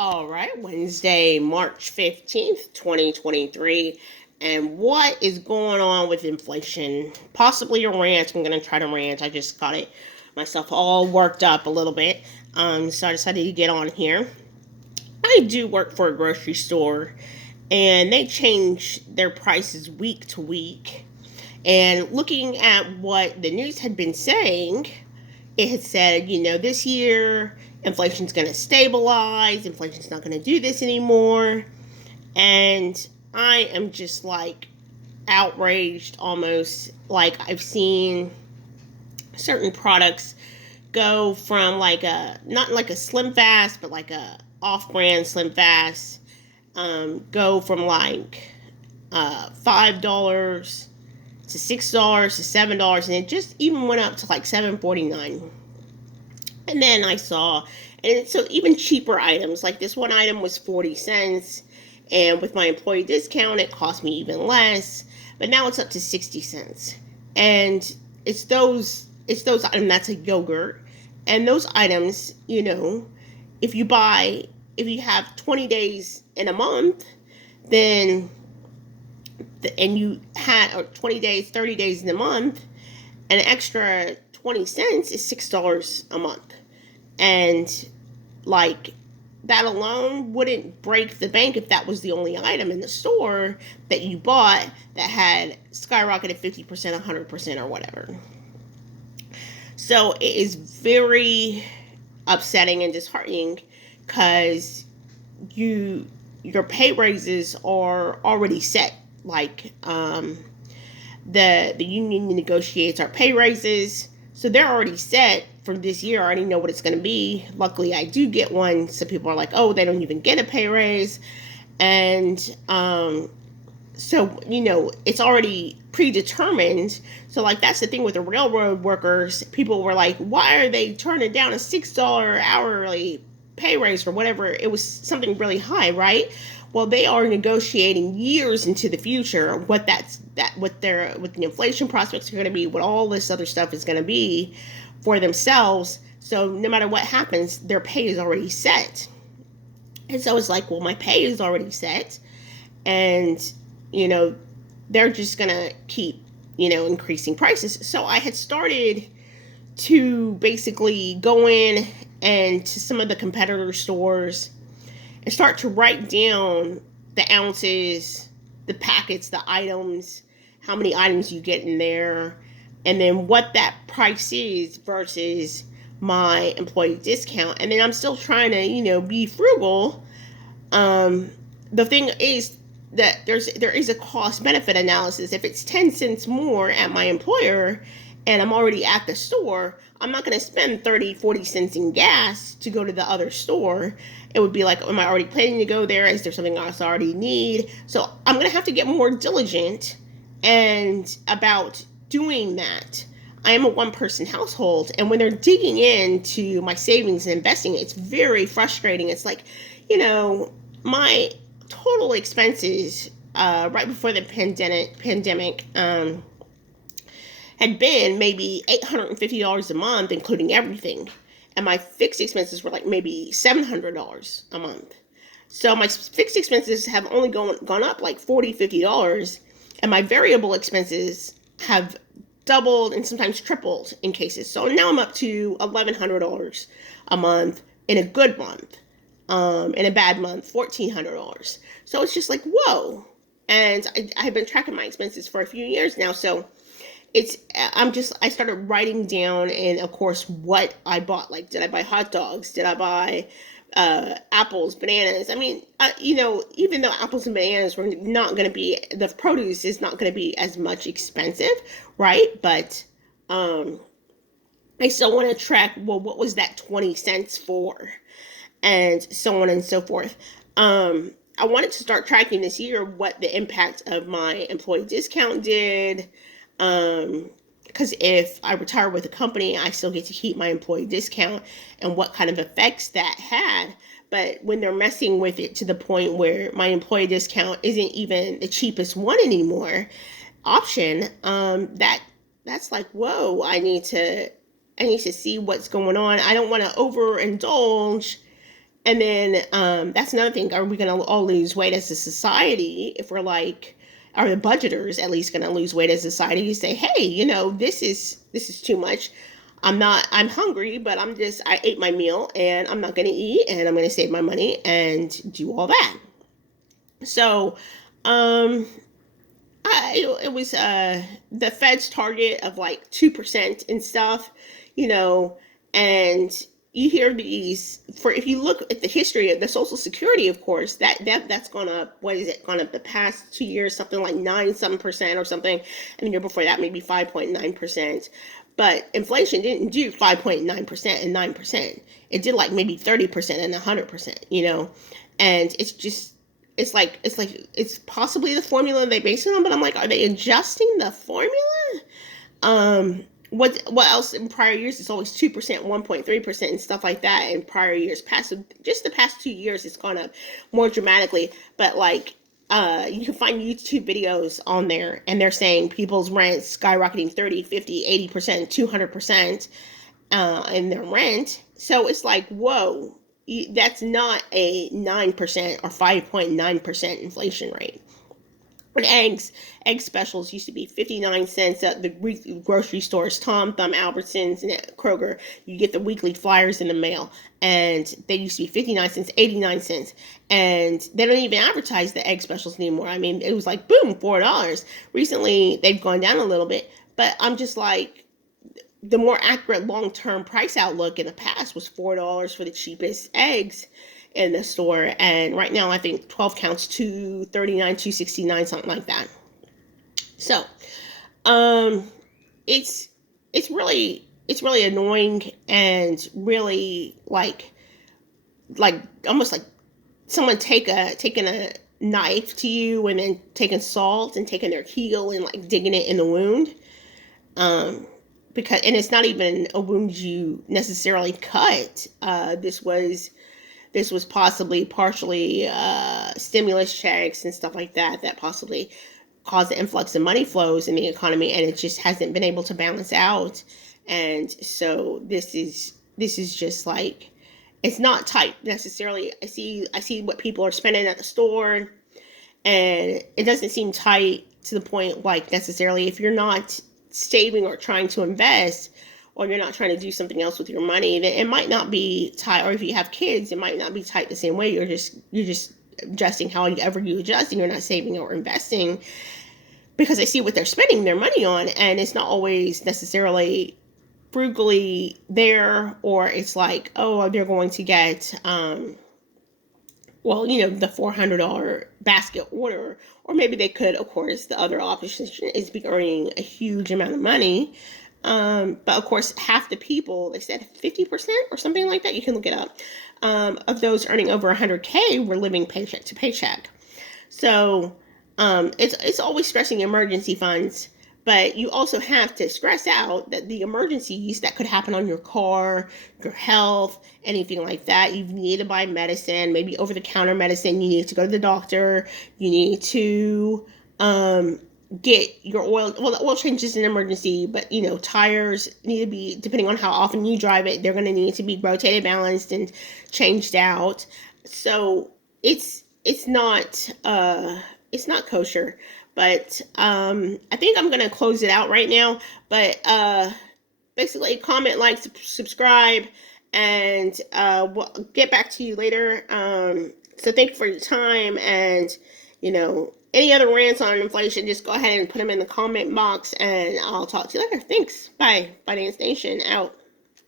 All right, Wednesday, March 15th, 2023. And what is going on with inflation? Possibly a rant. I'm going to try to rant. I just got it myself all worked up a little bit. So I decided to get on here. I do work for a grocery store, and they change their prices week to week. And looking at what the news had been saying, it had said, this year inflation's going to stabilize, inflation's not going to do this anymore. And I am just like outraged almost. Like, I've seen certain products go from like not like a Slim Fast, but like a off brand Slim Fast, go from like $5 to $6 to $7, and it just even went up to like $7.49. And then I saw, and so even cheaper items, like this one item was 40 cents, and with my employee discount, it cost me even less. But now it's up to 60 cents. And it's those items, that's a yogurt. And those items, if you have 20 days in a month, then, and you had 20 days, 30 days in a month, an extra 20 cents is $6 a month. And like, that alone wouldn't break the bank if that was the only item in the store that you bought that had skyrocketed 50%, 100%, or whatever. So it is very upsetting and disheartening because your pay raises are already set. Like, the union negotiates our pay raises, so they're already set for this year. I already know what it's going to be. Luckily, I do get one. Some people are like, oh, they don't even get a pay raise. And so, it's already predetermined. So, like, that's the thing with the railroad workers. People were like, why are they turning down a $6 hourly pay raise for whatever? It was something really high, right? Well, they are negotiating years into the future what the inflation prospects are going to be, what all this other stuff is going to be for themselves. So no matter what happens, their pay is already set. And so it's like, well, my pay is already set, and they're just going to keep increasing prices. So I had started to basically go in and to some of the competitor stores and start to write down the ounces, the packets, the items, how many items you get in there, and then what that price is versus my employee discount. And then I'm still trying to, be frugal. The thing is that there is a cost benefit analysis. If it's 10 cents more at my employer and I'm already at the store, I'm not going to spend 30, 40 cents in gas to go to the other store. It would be like, am I already planning to go there? Is there something else I already need? So I'm going to have to get more diligent and about doing that. I am a one-person household, and when they're digging into my savings and investing, it's very frustrating. It's like, my total expenses right before the pandemic had been maybe $850 a month, including everything. And my fixed expenses were like maybe $700 a month. So my fixed expenses have only gone up like $40, $50. And my variable expenses have doubled and sometimes tripled in cases. So now I'm up to $1,100 a month in a good month. In a bad month, $1,400. So it's just like, whoa. And I've been tracking my expenses for a few years now. So I started writing down, and of course, what I bought. Like, did I buy hot dogs? Did I buy apples, bananas? I mean, even though apples and bananas were not going to be, the produce is not going to be as much expensive, right? But I still want to track, well, what was that 20 cents for? And so on and so forth. I wanted to start tracking this year what the impact of my employee discount did. Because if I retire with a company, I still get to keep my employee discount, and what kind of effects that had. But when they're messing with it to the point where my employee discount isn't even the cheapest one anymore option, that's like, whoa, I need to see what's going on. I don't want to overindulge And then that's another thing. Are we going to all lose weight as a society if we're like, are the budgeters at least going to lose weight as a society? You say, hey, this is too much. I'm hungry, but I ate my meal and I'm not going to eat and I'm going to save my money and do all that. So, um, it was the Fed's target of like 2% and stuff, you know, and you hear these for if you look at the history of the Social Security, of course, that's gone up. What is it gone up the past 2 years? Something like 9% or something, and the year before that maybe 5.9%. But inflation didn't do 5.9% and 9%. It did like maybe 30% and 100%. And it's possibly the formula they base it on, but I'm like, are they adjusting the formula? What else in prior years? It's always 2%, 1.3%, and stuff like that. In prior years, just the past 2 years, it's gone up more dramatically. But like, you can find YouTube videos on there, and they're saying people's rent skyrocketing 30, 50, 80%, 200% in their rent. So it's like, whoa, that's not a 9% or 5.9% inflation rate. But egg specials used to be 59 cents at the grocery stores, Tom Thumb, Albertsons, and at Kroger. You get the weekly flyers in the mail, and they used to be 59 cents, 89 cents. And they don't even advertise the egg specials anymore. I mean, it was like, boom, $4. Recently, they've gone down a little bit, but I'm just like, the more accurate long-term price outlook in the past was $4 for the cheapest eggs in the store, and right now I think 12 counts $2.39, $2.69, something like that. So it's really annoying, and really like almost like someone taking a knife to you and then taking salt and taking their heel and like digging it in the wound. And it's not even a wound you necessarily cut. This was possibly partially stimulus checks and stuff like that possibly caused the influx of money flows in the economy, and it just hasn't been able to balance out. And so this is just like, it's not tight necessarily. I see what people are spending at the store, and it doesn't seem tight to the point like necessarily if you're not saving or trying to invest, or you're not trying to do something else with your money, then it might not be tight. Or if you have kids, it might not be tight the same way. You're just adjusting however you adjust, and you're not saving or investing, because I see what they're spending their money on, and it's not always necessarily frugally there, or it's like, oh, they're going to get the $400 basket order, or maybe they could, of course, the other option is be earning a huge amount of money. But of course, half the people, they said 50% or something like that, you can look it up, of those earning over 100K were living paycheck to paycheck. So it's always stressing emergency funds, but you also have to stress out that the emergencies that could happen on your car, your health, anything like that. You need to buy medicine, maybe over-the-counter medicine. You need to go to the doctor. You need to get your oil. Well, the oil change is an emergency, but tires need to be, depending on how often you drive it, they're going to need to be rotated, balanced, and changed out. So it's not kosher. But I think I'm going to close it out right now. But basically, comment, like, subscribe, and we'll get back to you later. So thank you for your time. And, any other rants on inflation, just go ahead and put them in the comment box, and I'll talk to you later. Thanks. Bye. Finance Nation out.